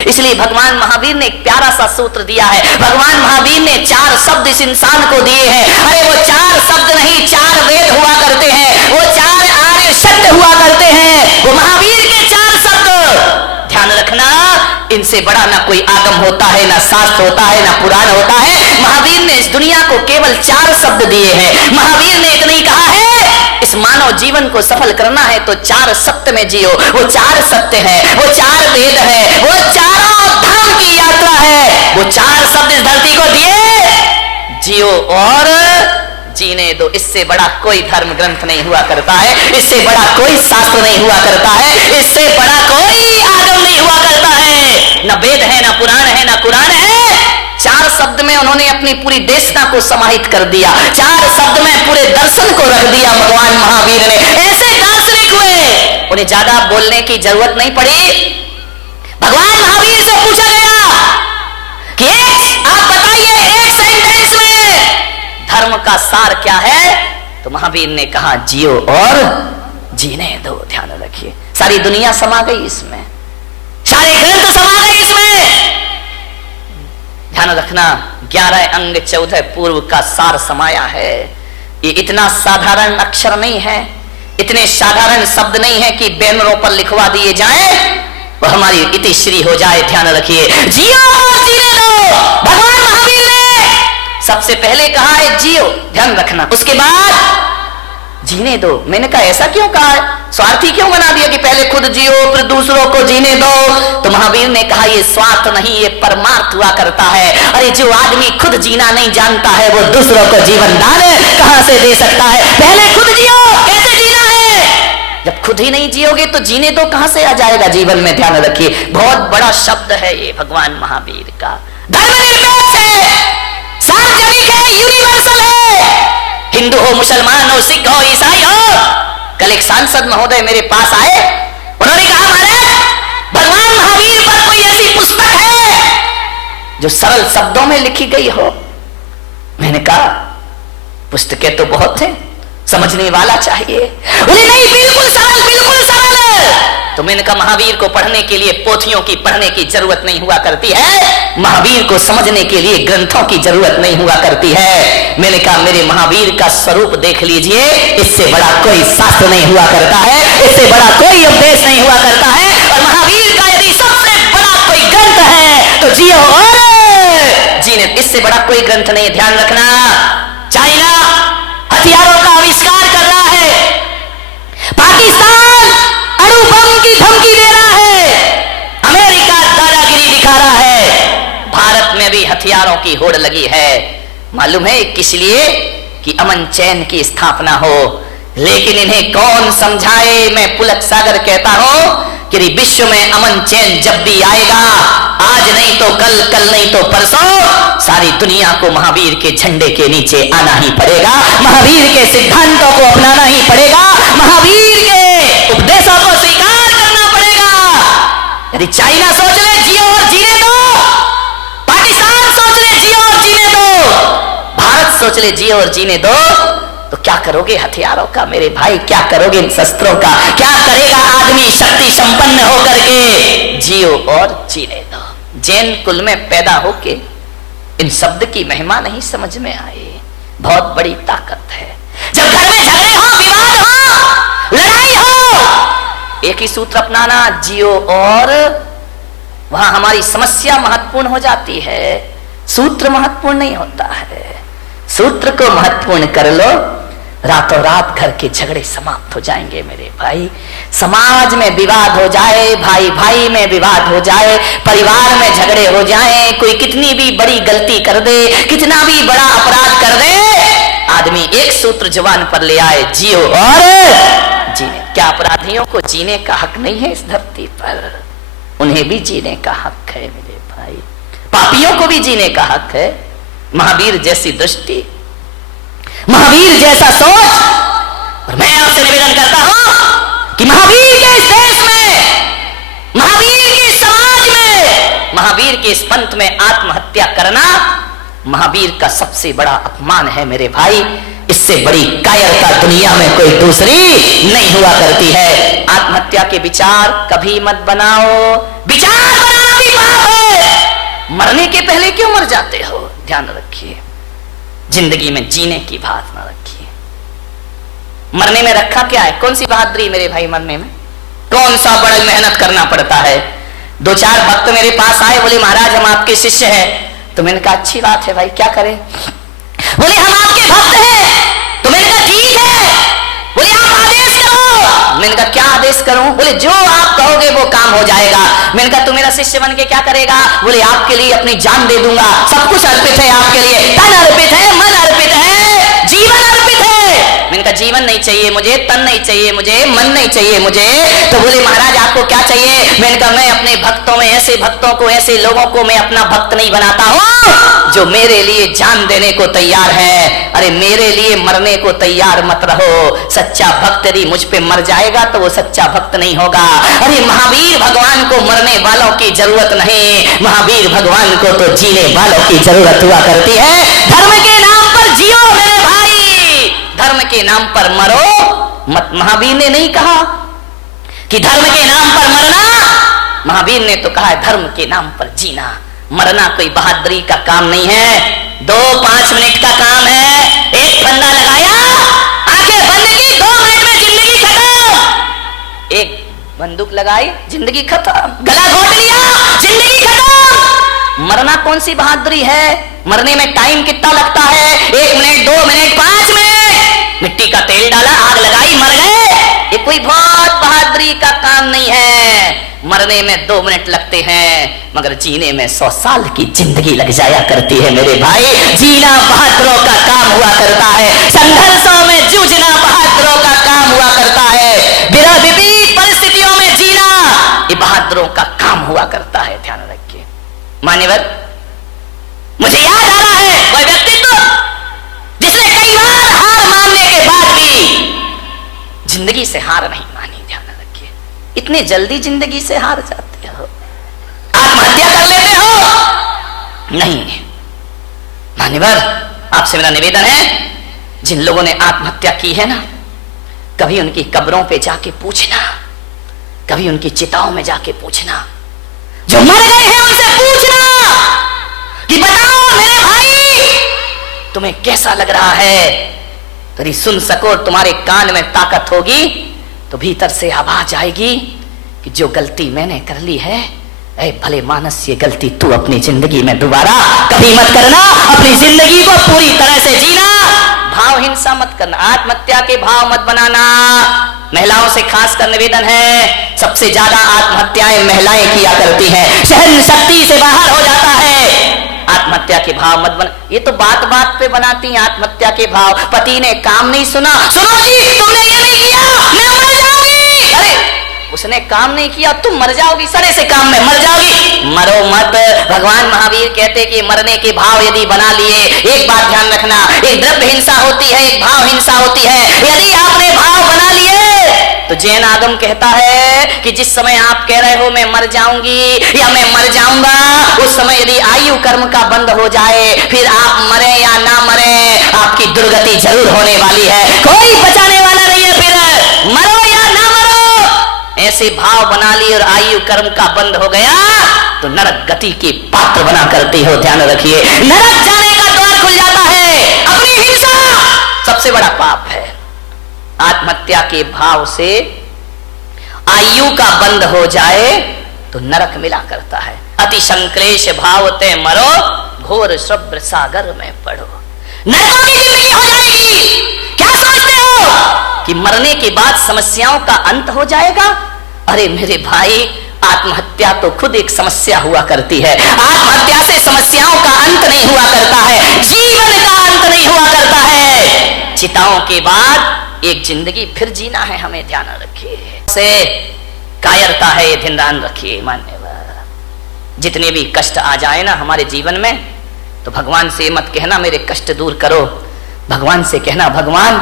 इसलिए भगवान महावीर ने एक प्यारा सा सूत्र दिया है। भगवान महावीर ने 4 शब्द इस इंसान को दिए हैं। अरे वो 4 शब्द नहीं, 4 वेद हुआ करते हैं, वो 4 आर्य सत्य हुआ करते हैं, वो महावीर के 4 शब्द। ध्यान रखना, इनसे बड़ा ना कोई आगम होता है, ना शास्त्र होता है, ना पुराण होता है। महावीर ने इस दुनिया को केवल 4 शब्द दिए हैं। महावीर ने इतना ही कहा है, इस मानव जीवन को सफल करना है तो 4 सत्य में जियो। वो 4 सत्य है, वो 4 वेद है, वो चारों धाम की यात्रा है। वो 4 शब्द इस धरती को दिए, जियो और जीने दो। इससे बड़ा कोई धर्म ग्रंथ नहीं हुआ करता है, इससे बड़ा कोई शास्त्र नहीं हुआ करता है, इससे बड़ा कोई आगम नहीं हुआ करता है। न वेद है, न पुराण है, न कुरान है। 4 शब्द में उन्होंने अपनी पूरी देशना को समाहित कर दिया। 4 शब्द में पूरे दर्शन को रख दिया भगवान महावीर ने। ऐसे दार्शनिक हुए, उन्हें ज्यादा बोलने की जरूरत नहीं पड़ी। भगवान महावीर से पूछा गया कि आप बताइए एक सेंटेंस में धर्म का सार क्या है, तो महावीर ने कहा जियो और जीने दो। ध्यान रखिए, सारी दुनिया समा गई इसमें, सारे ग्रंथ समा गए इसमें। ध्यान रखना, 11 अंग 14 पूर्व का सार समाया है। ये इतना साधारण अक्षर नहीं है, इतने साधारण शब्द नहीं है कि बैनरों पर लिखवा दिए जाएं, वो हमारी इतिश्री हो जाए। ध्यान रखिए, जियो और जीने दो। भगवान महावीर ने सबसे पहले कहा है जियो, ध्यान रखना, उसके बाद जीने दो। मैंने कहा ऐसा क्यों कहा है, स्वार्थी क्यों बना दिया कि पहले खुद जियो फिर दूसरों को जीने दो। तो महावीर ने कहा ये स्वार्थ नहीं, ये परमार्थ हुआ करता है। अरे जो आदमी खुद जीना नहीं जानता है वो दूसरों को जीवन दान कहां से दे सकता है। पहले खुद जियो, कैसे जीना है। जब खुद ही नहीं जियोगे तो जीने दो कहां से आ जाएगा जीवन में। ध्यान रखिए, बहुत बड़ा शब्द है ये भगवान महावीर का। धर्मनिरपेक्ष है, सार्वजनिक है, यूनिवर्सल है। हिंदू हो, मुसलमान हो, सिख हो, ईसाई हो। कल एक सांसद महोदय मेरे पास आए, उन्होंने कहा महाराज भगवान महावीर पर कोई ऐसी पुस्तक है जो सरल शब्दों में लिखी गई हो। मैंने कहा पुस्तकें तो बहुत हैं, समझने वाला चाहिए। बोले नहीं, बिल्कुल सरल, बिल्कुल सरल। तो मैंने कहा महावीर को पढ़ने के लिए पोथियों की पढ़ने की जरूरत नहीं हुआ करती है, महावीर को समझने के लिए ग्रंथों की जरूरत नहीं हुआ करती है। मैंने कहा मेरे महावीर का स्वरूप देख लीजिए, इससे बड़ा कोई शास्त्र नहीं हुआ करता है, इससे बड़ा कोई उपदेश नहीं हुआ करता है। और महावीर का यदि सबसे बड़ा कोई ग्रंथ है तो जियो और जीने, इससे बड़ा कोई ग्रंथ नहीं। ध्यान रखना, चाइना हथियारों का आविष्कार कर रहा है, पाकिस्तान अणु बम की धमकी दे रहा है, अमेरिका दादागिरी दिखा रहा है, भारत में भी हथियारों की होड़ लगी है। मालूम है किस लिए, कि अमन चैन की स्थापना हो। लेकिन इन्हें कौन समझाए। मैं पुलक सागर कहता हूं कि विश्व में अमन चैन जब भी आएगा, आज नहीं तो कल, कल नहीं तो परसों, सारी दुनिया को महावीर के झंडे के नीचे आना ही पड़ेगा, महावीर के सिद्धांतों को अपनाना ही पड़ेगा, महावीर के उपदेशों को स्वीकार करना पड़ेगा। यदि चाइना सोच ले जियो और जीने दो, पाकिस्तान सोच ले जियो और जीने दो, भारत सोच ले जियो और जीने दो, तो क्या करोगे हथियारों का मेरे भाई, क्या करोगे इन शस्त्रों का, क्या करेगा आदमी शक्ति संपन्न होकर के। जियो और जीने दो। जैन कुल में पैदा होके इन शब्द की महिमा नहीं समझ में आई, बहुत बड़ी ताकत है। जब घर में झगड़े हो, विवाद हो, लड़ाई हो, एक ही सूत्र अपनाना, जियो और, वहां हमारी समस्या महत्वपूर्ण हो जाती है, सूत्र महत्वपूर्ण नहीं होता है। सूत्र को महत्वपूर्ण कर लो, रातों रात घर के झगड़े समाप्त हो जाएंगे मेरे भाई। समाज में विवाद हो जाए, भाई भाई में विवाद हो जाए, परिवार में झगड़े हो जाए, कोई कितनी भी बड़ी गलती कर दे, कितना भी बड़ा अपराध कर दे, आदमी एक सूत्र जुबान पर ले आए, जियो और जीने। क्या अपराधियों को जीने का हक नहीं है इस धरती पर? उन्हें भी जीने का हक है मेरे भाई, पापियों को भी जीने का हक है। महावीर जैसी दृष्टि, महावीर जैसा सोच। और मैं आपसे निवेदन करता हूं कि महावीर के इस देश में, महावीर के समाज में, महावीर के इस पंथ में आत्महत्या करना महावीर का सबसे बड़ा अपमान है मेरे भाई। इससे बड़ी कायरता दुनिया में कोई दूसरी नहीं हुआ करती है। आत्महत्या के विचार कभी मत बनाओ, विचार बनाना भी मरने के पहले क्यों मर जाते हो? ध्यान रखिए, जिंदगी में जीने की भावना रखिए। मरने में रखा क्या है? कौन सी बहादुरी मेरे भाई मरने में? कौन सा बड़ी मेहनत करना पड़ता है। दो चार भक्त मेरे पास आए, बोले महाराज हम आपके शिष्य हैं। तो मैंने कहा अच्छी बात है भाई, क्या करें? बोले हम आपके भक्त हैं। तो मैंने कहा ठीक है। बोले आप आदेश करो। मैंने कहा क्या आदेश करूं? बोले जो आप कहोगे वो काम हो जाएगा। मैंने कहा तू मेरा शिष्य बन के क्या करेगा? बोले आपके लिए अपनी जान दे दूंगा, सब कुछ अर्पित है आपके लिए, तन अर्पित है, मन अर्पित है, जीवन अर्पित है। मैंने कहा जीवन नहीं चाहिए मुझे, तन नहीं चाहिए मुझे, मन नहीं चाहिए मुझे। तो बोले महाराज आपको क्या चाहिए? मैंने कहा मैं अपने भक्तों में ऐसे भक्तों को, ऐसे लोगों को मैं अपना भक्त नहीं बनाता हूं जो मेरे लिए जान देने को तैयार है। अरे मेरे लिए मरने को तैयार मत रहो। सच्चा भक्त यदि मुझ पे मर जाएगा तो वो सच्चा भक्त नहीं होगा। अरे महावीर भगवान को मरने वालों की जरूरत नहीं, महावीर भगवान को तो जीने वालों की जरूरत हुआ करती है। धर्म के नाम पर जियो मेरे भाई, धर्म के नाम पर मरो मत। महावीर ने नहीं कहा कि धर्म के नाम पर मरना, महावीर ने तो कहा है धर्म के नाम पर जीना। मरना कोई बहादुरी का काम नहीं है, 2-5 मिनट का काम है। एक फंदा लगाया, आंखें बंद की, 2 मिनट में जिंदगी खत्म। एक बंदूक लगाई, जिंदगी खत्म। गला घोट लिया, जिंदगी खत्म। मरना कौन सी बहादुरी है? मरने में टाइम कितना लगता है? 1 मिनट, 2 मिनट, 5 मिनट। मिट्टी का तेल डाला, आग लगाई, मर गए। ये कोई बहुत बहादुरी का काम नहीं है। मरने में 2 मिनट लगते हैं, मगर जीने में 100 साल की जिंदगी लग जाया करती है मेरे भाई। जीना बहादुरों का काम हुआ करता है, संघर्षों में जूझना बहादुरों का काम हुआ करता है, विपरीत परिस्थितियों में जीना ये बहादुरों का काम हुआ करता है। ध्यान रखिए मान्यवर, मुझे याद आ रहा है वह व्यक्तित्व जिसने कई बार हार मानने के बाद भी जिंदगी से हार नहीं मानी। ध्यान रखिए, इतने जल्दी जिंदगी से हार जाते हो, आत्महत्या कर लेते हो। नहीं मान्यवर, आपसे मेरा निवेदन है, जिन लोगों ने आत्महत्या की है ना, कभी उनकी कब्रों पे जाके पूछना, कभी उनकी चिताओं में जाके पूछना, जो मर गए हैं उनसे पूछना कि बताओ मेरे भाई तुम्हें कैसा लग रहा है। यदि सुन सको, तुम्हारे कान में ताकत होगी तो भीतर से आवाज आएगी कि जो गलती मैंने कर ली है, ऐ भले मानस, ये गलती तू अपनी जिंदगी में दोबारा कभी मत करना। अपनी जिंदगी को पूरी तरह से जीना, भाव हिंसा मत करना, आत्महत्या के भाव मत बनाना। महिलाओं से खासकर निवेदन है, सबसे ज्यादा आत्महत्याएं महिलाएं किया करती हैं, सहन शक्ति से बाहर हो जाता है। आत्महत्या के भाव मत बना। ये तो बात बात पे बनाती हैं आत्महत्या के भाव। पति ने काम नहीं सुना, सुनो जी तुमने ये नहीं किया, मैं मर जाऊंगी। अरे उसने काम नहीं किया, तुम मर जाओगी, सड़े से काम में मर जाओगी। मरो मत। भगवान महावीर कहते कि मरने के भाव यदि बना लिए, एक बात ध्यान रखना, एक द्रव्य हिंसा होती है, एक भाव हिंसा होती है। यदि आपने भाव बना लिए तो जैन आगम कहता है कि जिस समय आप कह रहे हो मैं मर जाऊंगी या मैं मर जाऊंगा, उस समय यदि आयु कर्म का बंद हो जाए, फिर आप मरे या ना मरे, आपकी दुर्गति जरूर होने वाली है। कोई बचाने वाला नहीं है। फिर मरो या ना मरो, ऐसे भाव बना लिए और आयु कर्म का बंद हो गया तो नरक गति के पात्र बना करते हो। ध्यान रखिए, नरक जाने का द्वार खुल जाता है। अपनी हिंसा सबसे बड़ा पाप है। आत्महत्या के भाव से आयु का बंद हो जाए तो नरक मिला करता है। अति संक्लेश भाव ते मरो, घोर शुभ्र सागर में पड़ो, नरकों की जिंदगी हो जाएगी। क्या समझते हो कि मरने के बाद समस्याओं का अंत हो जाएगा? अरे मेरे भाई, आत्महत्या तो खुद एक समस्या हुआ करती है। आत्महत्या से समस्याओं का अंत नहीं हुआ करता है, जीवन का अंत नहीं हुआ करता है। चिताओं के बाद एक जिंदगी फिर जीना है, हमें ध्यान रखिए। से कायरता है, ये ध्यान रखिए। मान्यवर, जितने भी कष्ट आ जाए ना हमारे जीवन में, तो भगवान से मत कहना मेरे कष्ट दूर करो, भगवान से कहना भगवान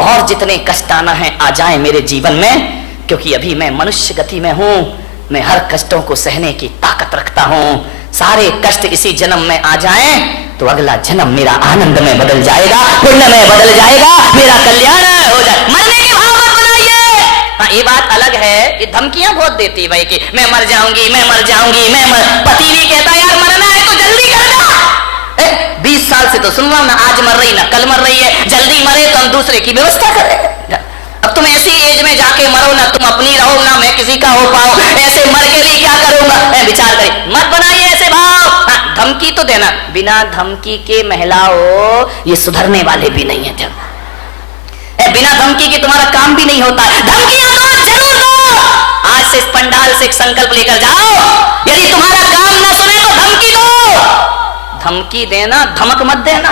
और जितने कष्ट आना है आ जाए मेरे जीवन में, क्योंकि अभी मैं मनुष्य गति में हूं, मैं हर कष्टों को सहने की ताकत रखता हूं। सारे कष्ट इसी जन्म में आ जाएं तो अगला जन्म मेरा आनंद में बदल जाएगा, पुण्य में बदल जाएगा, मेरा कल्याण हो जाए। मरने के भाव मत बनाइए। हाँ, ये बात अलग है, ये धमकियां बहुत देती है भाई कि मैं मर जाऊंगी, मैं मर जाऊंगी, पति भी कहता है यार मरना है तो जल्दी तो सुन रहा हूं ना, आज मर रही ना कल मर रही है, जल्दी मरे तो हम दूसरे की व्यवस्था करें। अब तुम ऐसी एज में जाके मरो ना, तुम अपनी रहो ना मैं किसी का हो पाऊं, ऐसे मर के लिए क्या करूंगा, मैं विचार करें, मत बनाइए ऐसे भाव। हाँ, धमकी तो देना, बिना धमकी के महिलाओं ये सुधरने वाले भी नहीं है। बिना धमकी के तुम्हारा काम भी नहीं होता है। धमकियां दो, जरूर दो। आज से इस पंडाल से एक संकल्प लेकर जाओ, यदि तुम्हारा काम ना सुने तो धमकी दो। धमकी देना, धमक मत देना,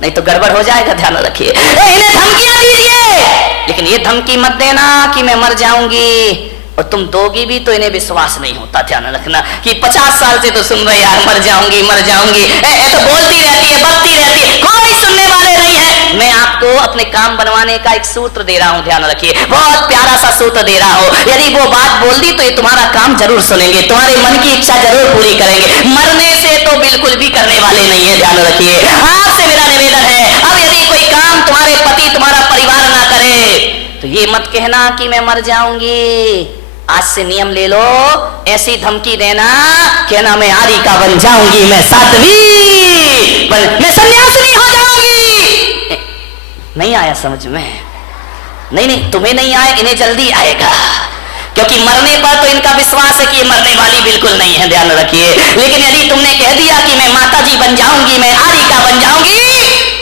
नहीं तो गड़बड़ हो जाएगा, ध्यान रखिए। इन्हें धमकियां दीजिए, लेकिन ये धमकी मत देना कि मैं मर जाऊंगी, और तुम दोगी भी तो इन्हें विश्वास नहीं होता। ध्यान रखना कि 50 साल से तो सुन रहे यार मर जाऊंगी मर जाऊंगी, तो बोलती रहती है, बकती रहती है, कोई सुनने वाले नहीं है। मैं आपको अपने काम बनवाने का एक सूत्र दे रहा हूं, ध्यान रखिए, बहुत प्यारा सा सूत्र दे रहा हूं। यदि वो बात बोल दी तो ये तुम्हारा काम जरूर सुनेंगे, तुम्हारे मन की इच्छा जरूर पूरी करेंगे, मरने से तो बिल्कुल भी करने वाले नहीं है। ध्यान रखिए, आपसे मेरा निवेदन है, अब यदि कोई काम तुम्हारे पति तुम्हारा परिवार ना करे तो ये मत कहना कि मैं मर जाऊंगी। आज से नियम ले लो, ऐसी धमकी देना, कहना मैं आरी का बन जाऊंगी, मैं साध्वी, मैं सन्यासिनी हो जाऊंगी। नहीं आया समझ में? नहीं, तुम्हें नहीं आया, इन्हें जल्दी आएगा, क्योंकि मरने पर तो इनका विश्वास है कि ये मरने वाली बिल्कुल नहीं है। ध्यान रखिए, लेकिन यदि तुमने कह दिया कि मैं माता जी बन जाऊंगी, मैं आरी का बन जाऊंगी,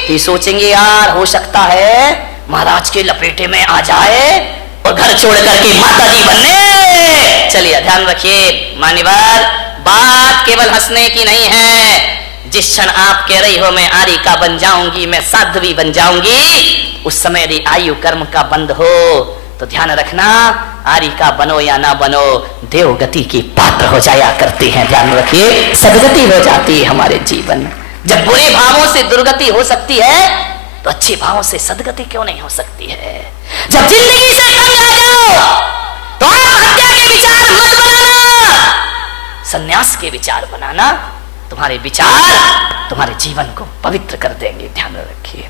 तो ये सोचेंगे यार हो सकता है महाराज के लपेटे में आ जाए और घर छोड़ करके माता जी बनने चलिए। ध्यान रखिए मान्यवर, बात केवल हंसने की नहीं है। जिस क्षण आप कह रही हो मैं आरी का बन जाऊंगी, मैं साध्वी बन जाऊंगी, उस समय यदि आयु कर्म का बंद हो तो ध्यान रखना, आरी का बनो या ना बनो, देवगति की पात्र हो जाया करती हैं। ध्यान रखिए, सदगति हो जाती है हमारे जीवन में। जब बुरे भावों से दुर्गति हो सकती है तो अच्छे भावों से सदगति क्यों नहीं हो सकती है? जब जिंदगी से तंग आ जाओ तो आत्महत्या के विचार मत बनाना, संन्यास के विचार बनाना। तुम्हारे विचार तुम्हारे जीवन को पवित्र कर देंगे। ध्यान रखिए।